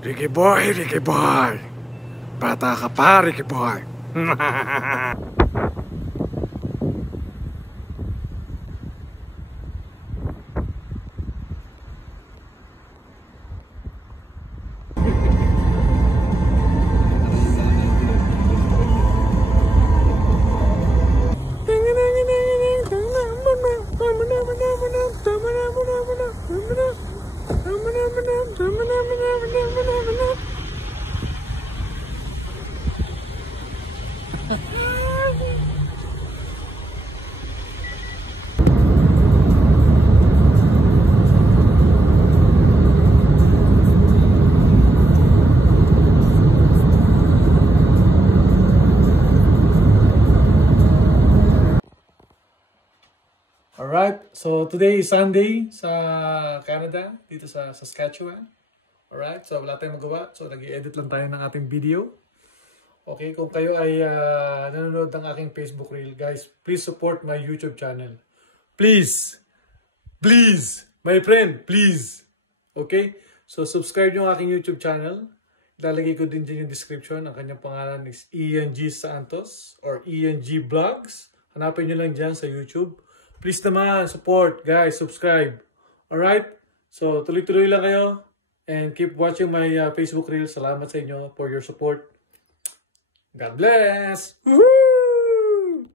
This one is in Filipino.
Ricky Boy, Ricky Boy. Bata ka pa, Ricky Boy. Alright, so today is Sunday sa Canada, dito sa Saskatchewan. Alright, so wala tayong magawa. So nag-i-edit lang tayo ng ating video. Okay, kung kayo ay nanonood ng aking Facebook reel, guys, please support my YouTube channel. Please! Please! My friend, please! Okay? So subscribe yung aking YouTube channel. Ilalagay ko din dyan yung description. Ang kanyang pangalan is Ian G. Santos or Ian G. Vlogs. Hanapin nyo lang dyan sa YouTube. Please naman, support, guys, subscribe. Alright? So, tuloy-tuloy lang kayo. And keep watching my Facebook Reels. Salamat sa inyo for your support. God bless! Woo!